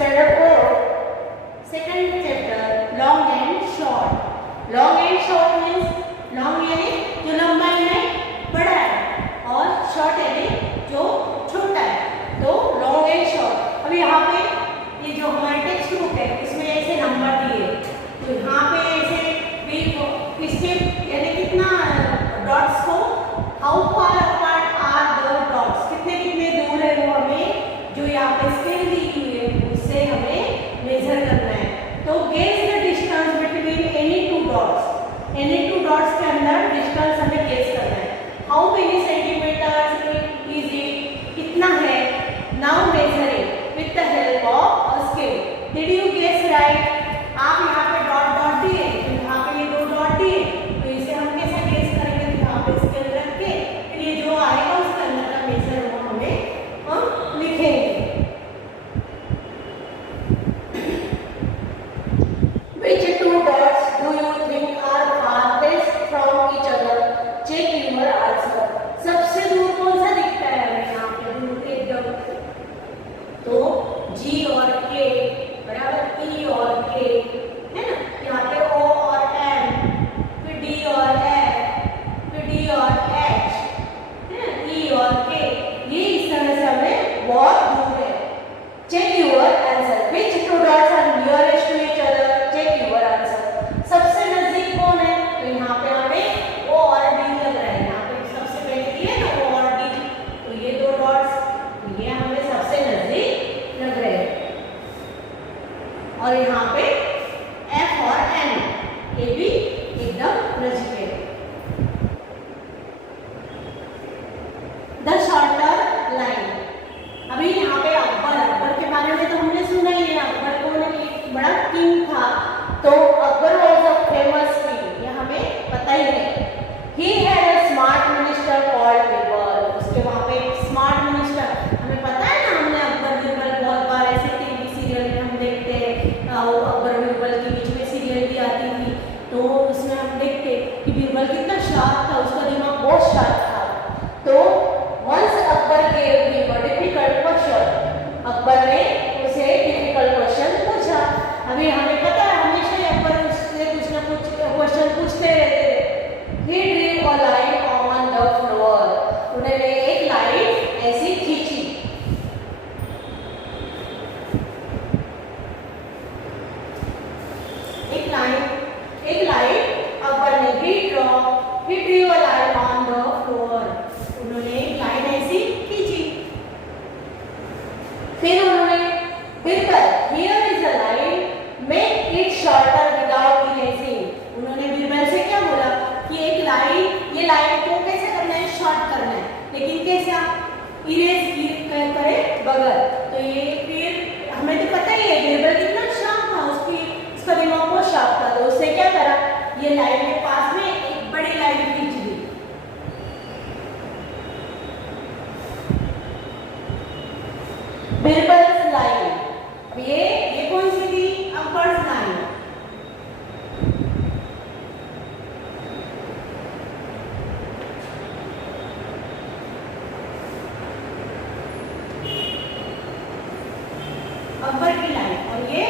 Standard 4, second chapter, long and short. Long and short means long यानी जो लंबाई में बड़ा है और short यानी जो छोटा है. तो long and short. अब यहाँ पे ये जो हमारे टेक्स्ट बुक है इसमें ऐसे नंबर दिए, तो यहाँ पे ऐसे इसके यानी कितना डॉट्स को how far apart are the dots, कितने कितने दूर है वो हमें जो यहाँ पे स्केल दी हुई है उससे हमें मेजर करना है. तो gauge the distance between any two dots, any two dots के अंदर डिस्टेंस हमें गेज करना है. How many centimetres is it, कितना है. Now measure it with the help of a scale. Did you guess right. आप यहाँ पे डॉट डॉट दिए, यहाँ पे ये दो डॉट दिए, तो इसे हम कैसे गेस करेंगे. तो यहाँ पे स्केल रख के फिर ये जो आएगा उसके अंदर का मेजर वो हमें लिखेंगे. Which two dots do you think are farthest from each other? Check your answer. सबसे दूर कौन सा दिखता है हमें यहाँ पे दूर एकदम. तो G और K बराबर E और K है ना. यहाँ पे O और M, फिर D और F, फिर D और H है ना, E और K. ये इस तरह से हमें बहुत दूर है. Check your answer. Which two dots are nearest to each other? Check your answer. सबसे नजदीक कौन है. तो यहाँ पे हमें O और D लग रहा है. यहाँ पे सबसे पहले दिए ना O और D, तो ये दो डॉट्स ये हमें सबसे नजदीक लग रहे हैं. और यहाँ पे F और N ये भी एकदम नजदीक है. The shorter line. अभी यहाँ पे अकबर के बारे में तो हमने सुना ही है. अकबर कौन है, एक बड़ा किंग था. तो Akbar was a famous king, ये हमें पता ही है. He had a smart minister called Birbal. उसके वहाँ पे एक स्मार्ट मिनिस्टर, हमें पता है ना, हमने अकबर बीरबल बहुत बार ऐसे टीवी सीरियल में हम देखते हैं. अकबर बीरबल के बीच में सीरियल भी आती थी, तो उसमें हम देखते कि बीरबल कितना शार्प था, उसका दिमाग बहुत शार्प था. तो once Akbar gave him a difficult question, Akbar ने उसे डिफिकल्ट क्वेश्चन पूछा. अभी हमें पता है हमेशा ही अकबर उससे कुछ ना कुछ क्वेश्चन पूछते रहते थे. He drew a line on the floor. उन्होंने एक लाइन ऐसी खींची. एक लाइन अकबर ने he drew a line on the floor. उन्होंने एक लाइन ऐसी खींची. फिर उन्होंने Birbal here is a line, make it shorter without erasing. उन्होंने बीरबल से क्या बोला कि एक लाइन, ये लाइन को कैसे करना है, शॉर्ट करना है, लेकिन कैसे आप इरेज करें बगैर. तो ये फिर हमें तो पता ही है बीरबल कितना शार्प था, उसका दिमाग बहुत शार्प था. तो उसने क्या करा, ये लाइन के पास में एक बड़ी लाइन खींच दी. बीरबल्स लाइन. ये कौन सी थी, अकबर्स लाइन. अकबर की लाइन और ये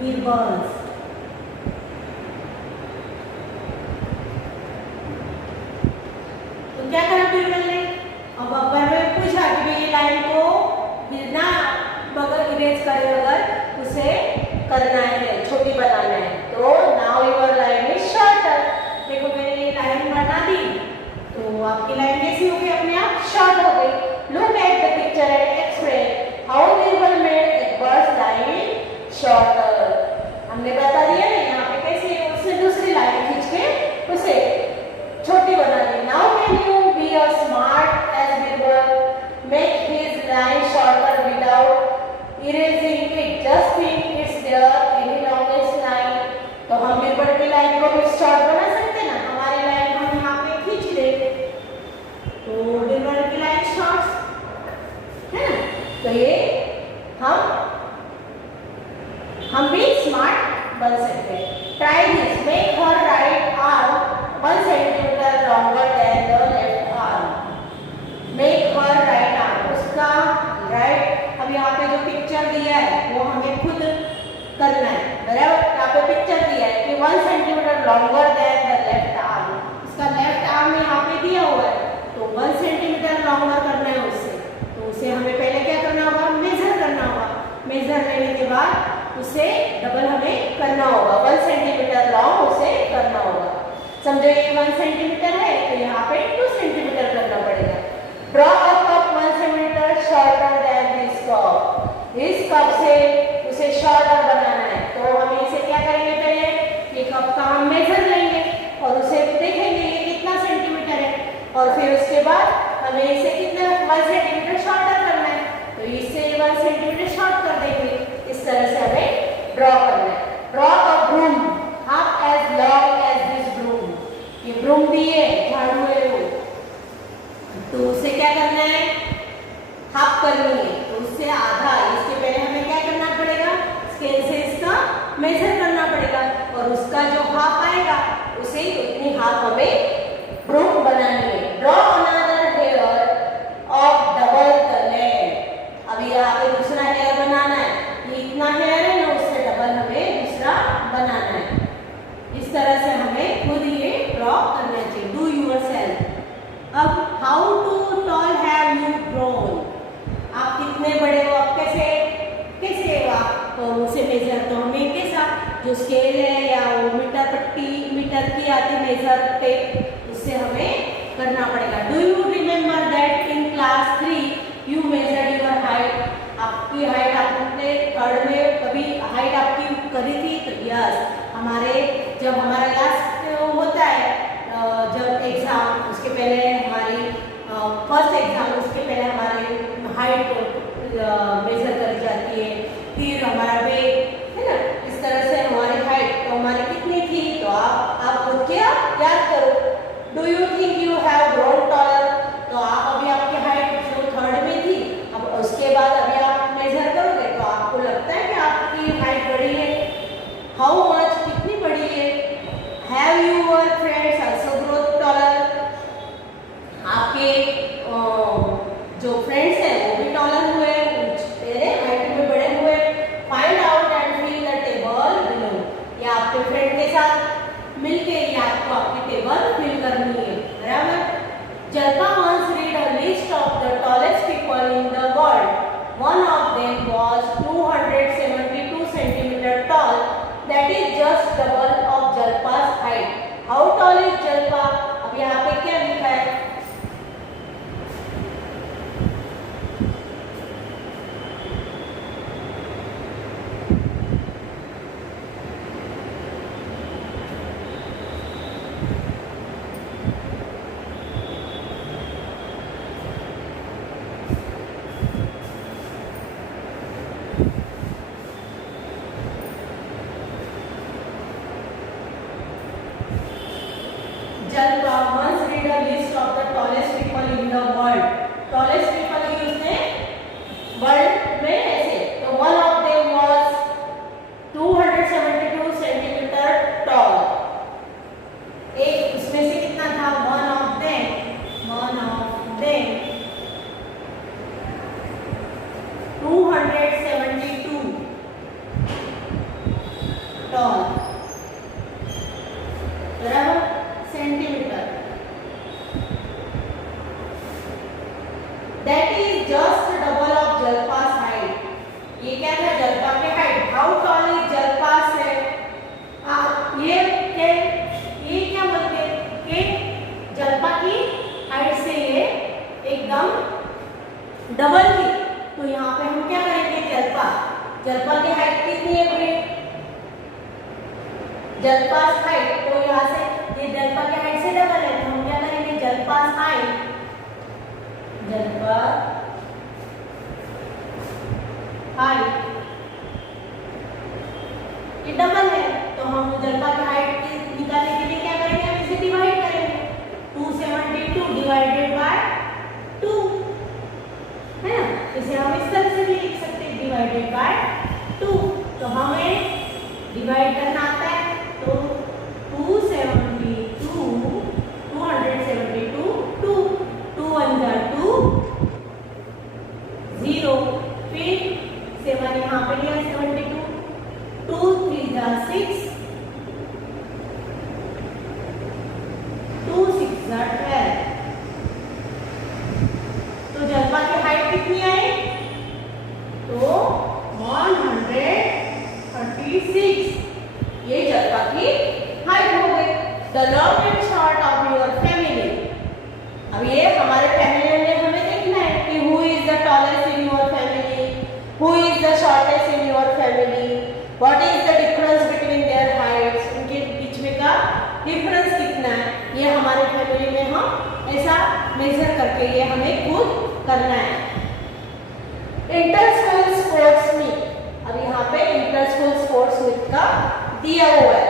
बीरबल्स. तो क्या करा बीरबल ने, अब अकबर ने पूछा कि ये लाइन को बिना बगैर इरेज करे अगर उसे करना है, छोटी बनाना है. तो now your line is shorter. देखो मैंने ये लाइन बना दी, तो आपकी लाइन कैसी हो गई, अपने आप शॉर्ट हो गई. Look at the picture and explain how Birbal made Akbar's line shorter. हमने बता दिया ना यहाँ पे कैसे उसने दूसरी लाइन खींच के उसे छोटी बना दी. Now can you be a smart as Birbal, make his line shorter without erasing it. Just think it's there any longest line. तो हम बीरबल की लाइन को भी शॉर्ट बना सकते ना. हमारी लाइन हम यहाँ पे खींच ले, तो बीरबल की लाइन शॉर्ट है ना. तो ये हम भी स्मार्ट बन सकते हैं. Try this. Make her right arm 1 centimeter longer than the left arm. Make her right arm. उसका राइट, अब यहाँ पे जो पिक्चर दिया है करना है, बराबर। यहाँ पे पिक्चर दिया है कि 1 centimetre longer than the left arm, इसका लेफ्ट आर्म यहाँ पे दिया हुआ है, तो 1 सेंटीमीटर लॉन्गर करना है उससे, तो उसे हमें पहले क्या करना होगा, मेजर करना होगा। मेजर लेने के बाद उसे डबल हमें करना होगा, 1 सेंटीमीटर लॉन्ग उसे करना होगा। समझो ये 1 सेंटीमीटर है, तो यहाँ पे 2 सेंटीमीटर करना पड़ेगा। Draw a cup 1 centimetre shorter than this cup, इस कप से उसे शॉर्टर बनाना है, तो हम इसे क्या करेंगे, पहले ये कप का हम मेजर लेंगे और उसे देखेंगे ये कितना सेंटीमीटर है, और फिर उसके बाद हमें इसे कितना 1 सेंटीमीटर शॉर्टर करना है, तो इससे 1 सेंटीमीटर शॉर्ट कर देंगे। इस तरह से हमें ड्रॉ करना है। Draw a broom half as long as this broom, ये ब्रूम भी है, झाड़ू है वो, तो उसे क्या करना है, हाफ करनी है, तो उससे आधा, इसके पहले हमें क्या करना पड़ेगा, स्केल से इसका मेजर करना पड़ेगा, और उसका जो हाफ आएगा उसे उतनी हाफ हमें ब्रूम बनानी है। Draw another hair of double the length, अभी यहाँ पे दूसरा हेयर बनाना है, ये इतना हेयर है ना, उससे डबल हमें दूसरा बनाना है। इस तरह से हमें खुद ये ड्रॉ करना चाहिए, डू योरसेल्फ। अब how too tall have you grown, आप कितने बड़े हो, आप कैसे कैसे आप तो उसे मेजर, तो हमें कैसा जो स्केल है या वो मीटर पट्टी, मीटर की आती मेजर टेप, उससे हमें करना पड़ेगा। Do you remember that in class 3 you measured your height, आपकी हाइट आपने थर्ड में कभी हाइट आपकी करी थी, तो यस, हमारे जब हमारा लास्ट होता है, जब एग्जाम उसके पहले हमारी फर्स्ट एग्जाम, उसके पहले हमारे हाइट मेजर करी जाती है, फिर हमारा वेट है ना, इस तरह से हमारी हाइट तो हमारी कितनी थी, तो आप खुद क्या याद करो। Do you think you have grown taller, तो आप अभी आपकी हाइट जो थर्ड में थी, अब उसके बाद अभी आप मेजर करोगे तो आपको लगता है कि आपकी हाइट बढ़ी है, हाउ मच, कितनी बढ़ी है। Have your friends also grown taller, आपके जो फ्रेंड्स हैं वो भी टॉलर हुए, तेरे हाइट में बड़े हुए। Find out and fill the table below, ये आपके फ्रेंड के साथ मिलके ये आपको आपकी टेबल फिल करनी है, बराबर। जल्पा once read a list of the tallest people in the world. One of them was 272 centimeter tall. That is just double of Jalpa's height. How tall is Jalpa? अब यहाँ पे क्या लिखा है? Jalpa once read a list of the tallest people in the world. Tallest people की उसने world में ऐसे, तो one of them was 272 centimetre tall. एक उसमें से कितना था, one of them 272 tall, बराबर, centimetre. That is just double of Jalpa's height. ये क्या था, जल्पा की height. How tall is Jalpa's head? ये क्या बोलते हैं कि जल्पा की हाइट से ये एकदम डबल थी, तो यहाँ पे हम क्या करेंगे, जल्पा की हाइट कितनी है पूरी, जल्पा's हाइट, तो यहाँ से ये जल्पा की हाइट से डबल है, तो हम क्या करेंगे, जल्पा's हाइट, जल्पा हाइट ये डबल है, तो हम जल्पा की हाइट निकालने के लिए क्या करेंगे, हम इसे डिवाइड करेंगे, 272 डिवाइडेड बाय 2 है ना, इसे हम इस तरह से भी लिख सकते हैं, डिवाइडेड बाय 2, तो हमें डिवाइड करना आता है, तो 272 2 2 1 जा 2 0, फिर 7 यहाँ पे लिया 72, 2 3s are 6, 2 6s are 12। तो जलपा की हाइट कितनी आई? तो 136। ये जलपा की हाइट हो गई। The long and short of your family. अब ये हमारे फैमिली में हमें देखना है कि who is the tallest in your family, who is the shortest in your family, what is the difference between their Heights, उनके बीच में का डिफरेंस कितना है। ये हमारे फैमिली में हम ऐसा मेजर करके ये हमें खुद करना है। Inter school sports meet. अब यहाँ पे इंटर स्कूल स्पोर्ट्स मीट का दिया हुआ है।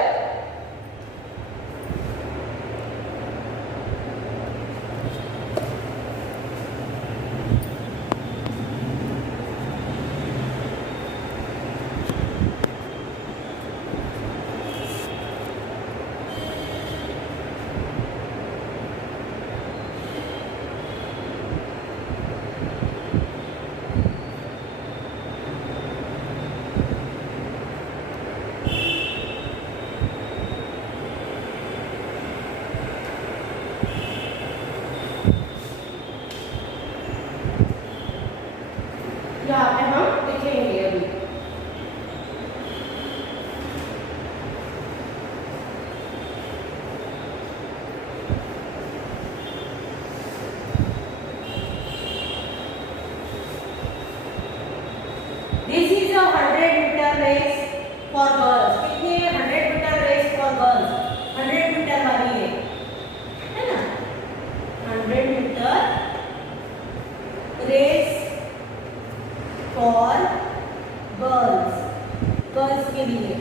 यहाँ पे हम लिखेंगे अभी। This is a 100-meter race for girls। कितनी है? 100-meter race for girls। 100 metre वाली है ना? 100-meter race फॉर गर्ल्स के लिए।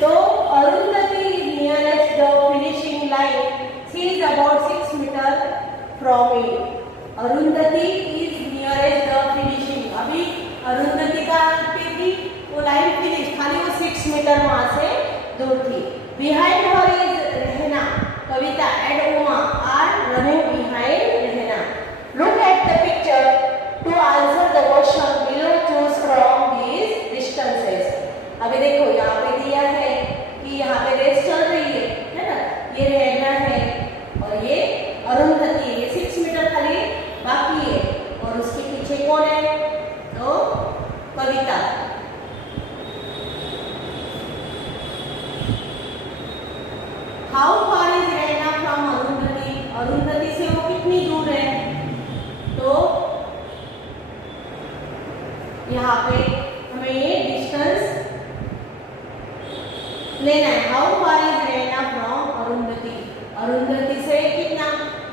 तो Arundhati is nearest the finishing line, she is about 6 metre from it. Arundhati is nearest the finishing. अभी अरुंधति का पे थी वो लाइन फिनिश, खाली वो 6 मीटर वहां से दूर थी। Behind her is Rehna, Kavita and Uma are running behind Rehna. Look at the picture to answer the question below, choose from these distances। अभी देखो यहाँ पे दिया है कि यहाँ पे रेस चल रही है ना? ये रहना है और ये अरुंधति, ये 6 मीटर खाली बाकी है और उसके पीछे कौन है? तो कविता। हाउ फार इज रहना फ्रॉम अरुंधति? अरुंधति से वो कितनी दूर है? तो यहाँ पे हमें ये डिस्टेंस लेना है। हाउ फार इज रहना फ्रॉम अरुंधति? अरुंधति से कितना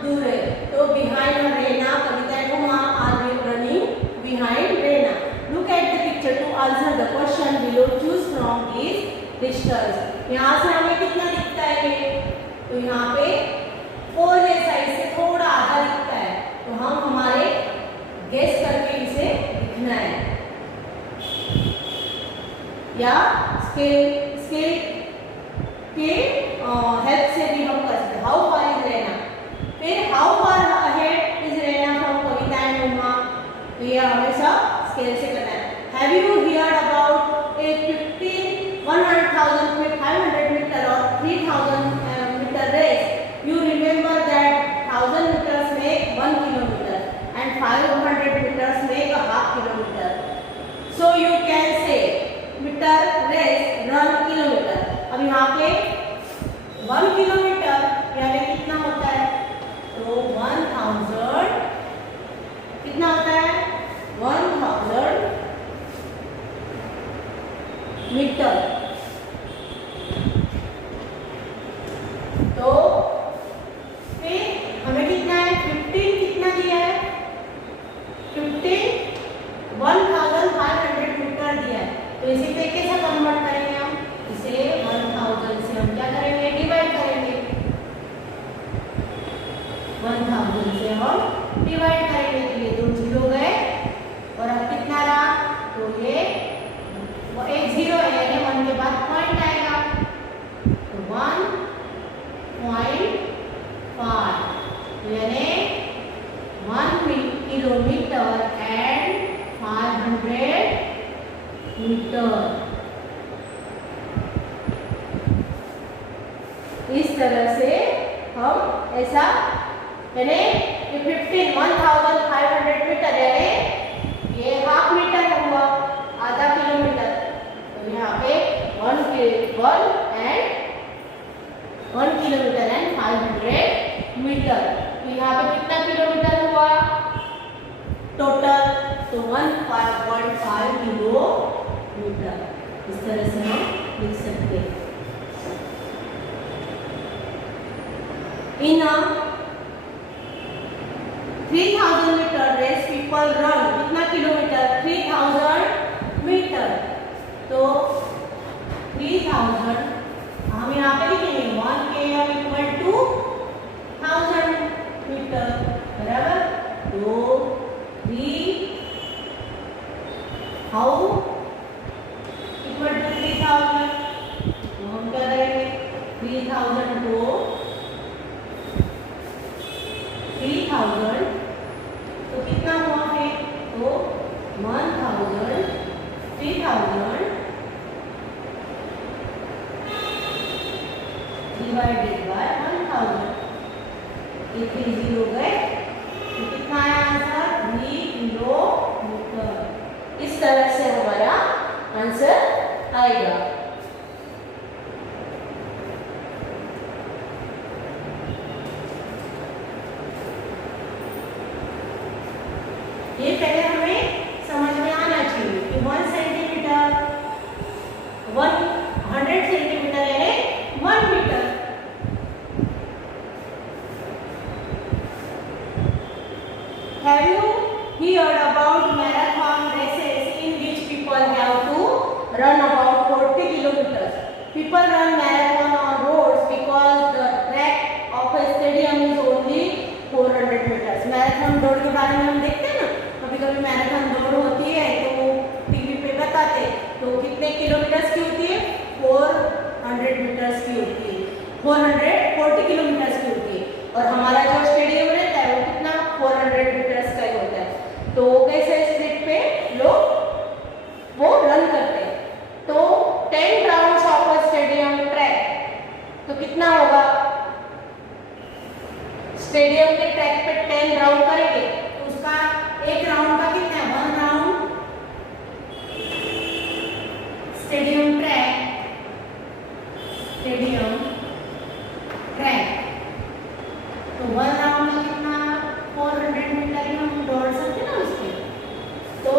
दूर है? तो behind Rehna, Kavita Uma are running behind Rehna. Look at the picture to answer the question below, choose from this distance. यहाँ से हमें कितना दिखता है? तो यहाँ पे 4 जैसा, इससे थोड़ा आधा दिखता है। तो हम हमारे गेस करके इसे लिखना है या स्केल के हेल्प से भी हम कर सकते हैं। हाउ फार इज रहना, फिर हाउ फार अहेड इज रहना फ्रॉम कविता एंड उमा। तो ये हमेशा स्केल से करना है। Have you heard about a 100,000 500 metre और 3000 metre race? You remember that 1000 meters make 1 kilometer and 500 meters make a half kilometer. So you can say metre race run kilometre. अब यहाँ पे 1 किलोमीटर यानी कितना होता है? तो 1000 कितना होता है? 1000 मीटर। तो फिर हमें कितना है? 15 कितना दिया है? 15 1500 मीटर दिया है। तो इसी पे कैसे कन्वर्ट करेंगे हम? इसे 1000 से हम क्या करेंगे? डिवाइड करेंगे। 1000 से हम डिवाइड करेंगे तो ये 2 जीरो गए और अब कितना रहा? तो ये एक जीरो है यानी 1 के बाद पॉइंट आएगा तो 1.5 यानी 1 किलोमीटर एंड 500 मीटर। तरह से हम ऐसा यानी 1500 मीटर यानी ये हाफ मीटर हुआ, आधा किलोमीटर। तो यहाँ पे 1 किलोमीटर एंड 500 मीटर। तो यहाँ पे कितना किलोमीटर हुआ टोटल? तो 1.5 किलोमीटर। इस तरह से हम लिख सकते हैं। In a 3000 metre race people run, कितना किलोमीटर? 3000 मीटर। तो 3000 हम यहाँ पे लिखेंगे 1 km इक्वल टू 1000 मीटर, बराबर। तो 3 हाउ इक्वल टू 3000, तो हम क्या करेंगे 3000 को 3000 तो कितना हुआ है? तो 1000 3000 डिवाइडेड बाय 1000, ये 30 हो गए। तो कितना आया आंसर? 3 किलोमीटर। इस तरह से हमारा आंसर आएगा। ये पहले हमें समझ में आना चाहिए कि 1 सेंटीमीटर 100 सेंटीमीटर यानी 1 metre. Have you heard about marathon races in which people have to run about 40 kilometers? People run marathon on roads because the track of a stadium is only 400 meters. Marathon दौड़ के बारे में हम देखते हैं ना, कभी कभी मैराथन दौड़ होती है तो टीवी पे बताते, तो कितने किलोमीटर्स की होती है? 400 मीटर्स की होती है, 440 किलोमीटर्स की होती है। और हमारा जो स्टेडियम रहता है वो कितना 400 मीटर्स का ही होता है। तो कैसे स्ट्रीट पे लोग वो रन करते हैं। तो 10 rounds of a stadium track, तो कितना होगा? स्टेडियम के ट्रैक पे 10 राउंड करेंगे तो उसका एक राउंड का कितना है? 1 राउंड स्टेडियम ट्रैक तो 1 राउंड का कितना? 400 मीटर ही हम दौड़ सकते हैं ना उसके। तो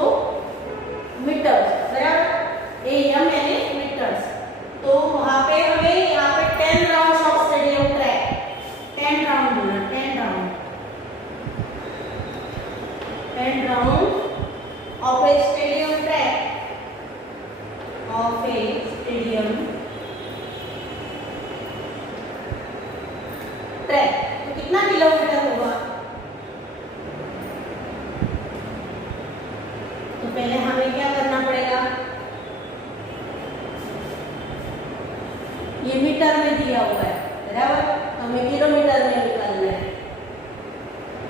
मीटर्स, बराबर, एम यानी मीटर्स। तो वहां पे हमें यहाँ पे 10 round of stadium track, 10 round होना, 10 round of A stadium track, of A stadium track. तो कितना किलोमीटर होगा? तो पहले हमें क्या करना पड़ेगा? ये मीटर में दिया हुआ है, बराबर, हमें किलोमीटर में निकालना है।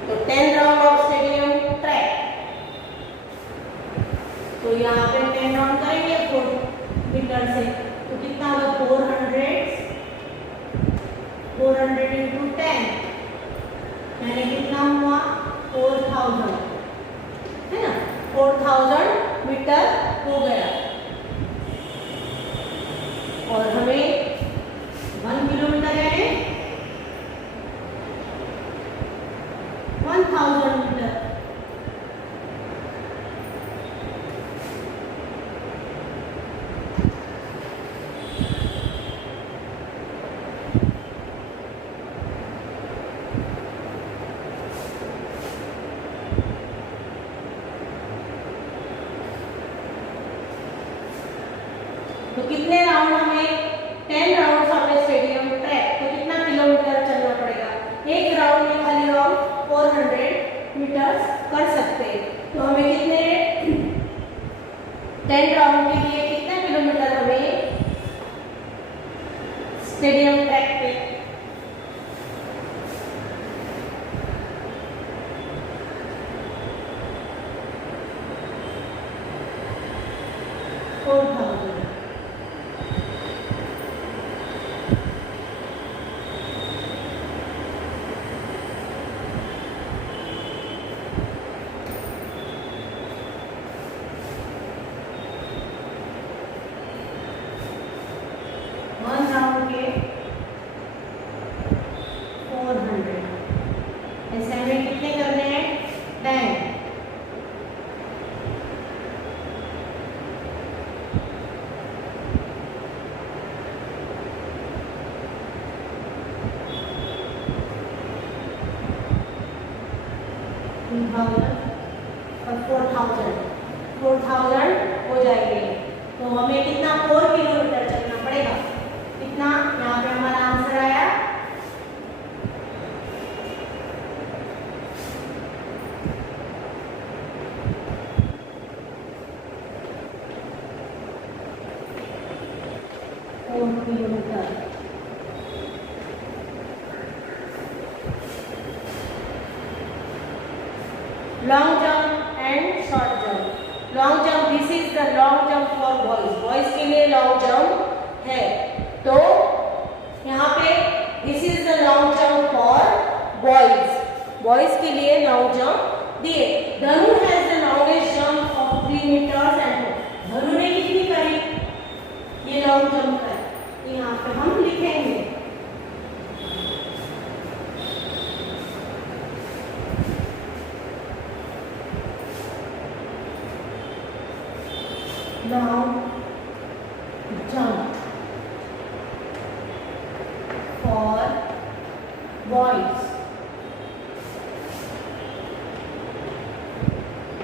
तो 10 राउंड ऑफ स्टेडियम ट्रैक, तो यहाँ पे 10 राउंड करेंगे 4 मीटर से, तो कितना होगा? 400 इंटू 10 यानी कितना हुआ? 4000, है ना? 4000 मीटर हो गया। और हमें 1 किलोमीटर यानी 1000 मीटर। तो कितने राउंड हमें? 10 राउंड ऑफ स्टेडियम ट्रैक, तो कितना किलोमीटर चलना पड़ेगा? एक राउंड में खाली राउंड 400 मीटर कर सकते हैं। तो हमें कितने 10 राउंड के लिए कितना किलोमीटर हमें स्टेडियम ट्रैक पे? 1000 और 4000 हो जाएंगे। तो हमें कितना 4 किलोमीटर चलना पड़ेगा। कितना यहाँ पे हमारा आंसर आया 4 kilometre. Long jump and short jump. Long jump, this is the long jump for boys. Boys के लिए लॉन्ग जंप है। तो यहाँ पे this is the long jump for boys. Boys के लिए लॉन्ग जंप दिए। Dhanu has the longest jump of 3 metres and Dhanu ने कितनी करी ये लॉन्ग जंप है। यहाँ पे हम लिखेंगे long jump for boys।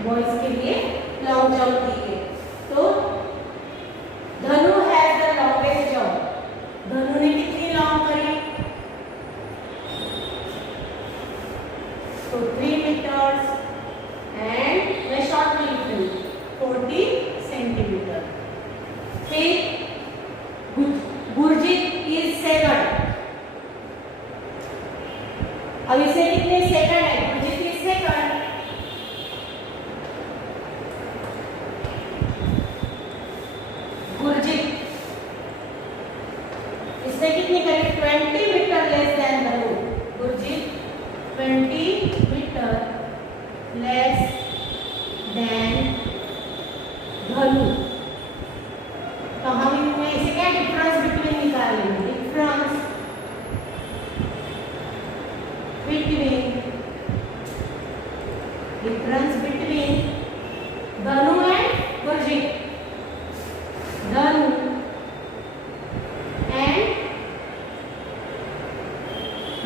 Boys के लिए लॉन्ग जंप दिए। तो धनु हैज द लॉन्गेस्ट जंप। धनु ने कितनी लॉन्ग करी तो 3 मीटर्स एंड मैं शॉर्ट में लिख रही 40 सेंटीमीटर। फिर गुरजीत इज सेकंड। अब इसे कितने सेकंड है गुरजीत इज सेकंड। गुरजीत इसने कितनी करी 20 मीटर लेस देन धनु। गुरजीत 20 मीटर लेस देन धनु। तो हम इनमें इसे क्या डिफरेंस बिटवीन निकालेंगे। डिफरेंस बिटवीन धनु एंड गुरजीत। धनु एंड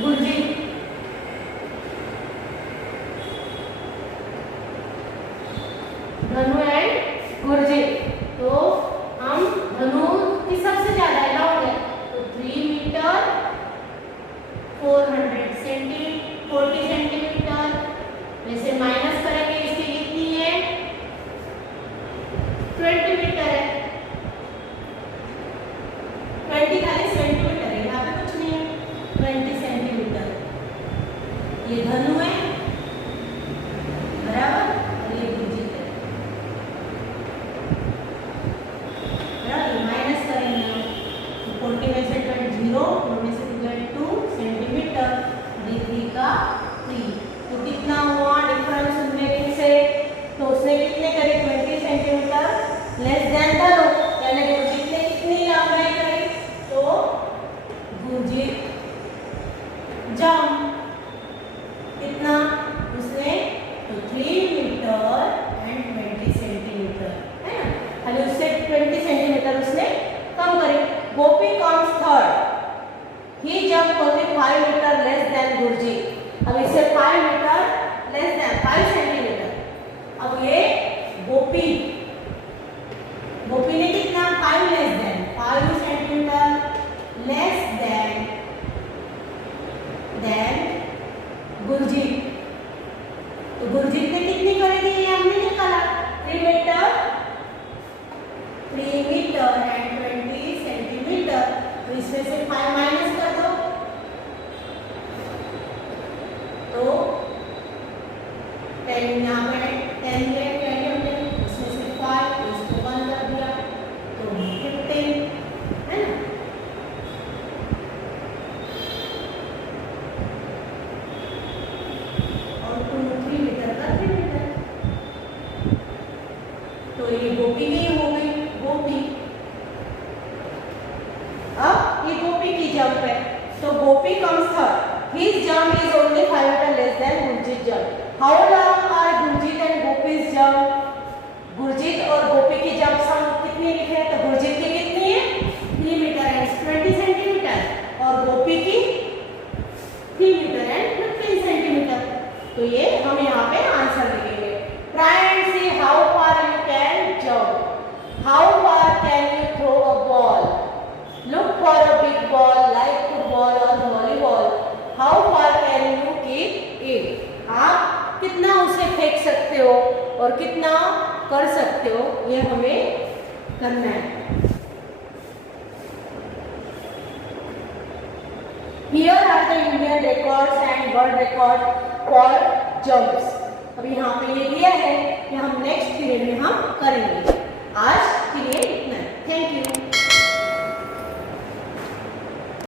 गुरजीत। धनु एंड गुरजीत। तो हम धनु की सबसे ज्यादा लॉन्ग है तो 3 मीटर 40 सेंटीमीटर। वैसे माइनस करेंगे इसकी कितनी है 20 मीटर है। 20 खाली सेंटीमीटर है यहाँ पे कुछ नहीं है 20 सेंटीमीटर। ये धनु है बराबर और ये गुरजीत है बराबर। माइनस करेंगे 40 में से 0 4 में से 2 सेंटीमीटर। 3 का 3 तो कितना हुआ डिफरेंस उनमें से। तो उसने कितने करे 20 सेंटीमीटर लेस देन धनु। यानी गुरजीत ने कितनी लंबाई करी तो गुरजीत जंप कितना उसने तो 3 मीटर एंड 20 सेंटीमीटर है ना। खाली उससे 20 सेंटीमीटर उसने कम करी। Gopi comes third. He jump only 5 metre less than Gurjeet. अब इससे 5 मीटर लेस देन 5 सेंटीमीटर। अब ये गोपी ने कितना 5 less than 5 centimetre less than Gurjeet. तो गुरजीत ने कितनी करेगी ये हमने निकाला 3 मीटर एंड 20 सेंटीमीटर। तो इसमें से 5 माइनस कर दो तो 10 यहाँ पे 10 ले इसमें से 5 इसको 1 कर दिया तो 15 है ना। और 3 मीटर का 3 मीटर। तो ये गोपी नहीं हो गई गोपी। अब ये गोपी की जंप है तो Gopi comes third. His jump is only 5 meter less than Gurjit jump. How long are Gurjit and Gopi's jump? Gurjeet और गोपी की जंप हम कितनी लिखे तो गुरजीत की कितनी है 3 मीटर एंड 20 सेंटीमीटर और गोपी की 3 मीटर एंड 15 सेंटीमीटर। तो ये हम यहाँ पे आंसर और कितना कर सकते हो ये हमें करना है। Here are the Indian records and world record for jumps. अभी यहाँ पे ये दिया है कि हम नेक्स्ट पीरियड में हम करेंगे। आज के लिए इतना। Thank you.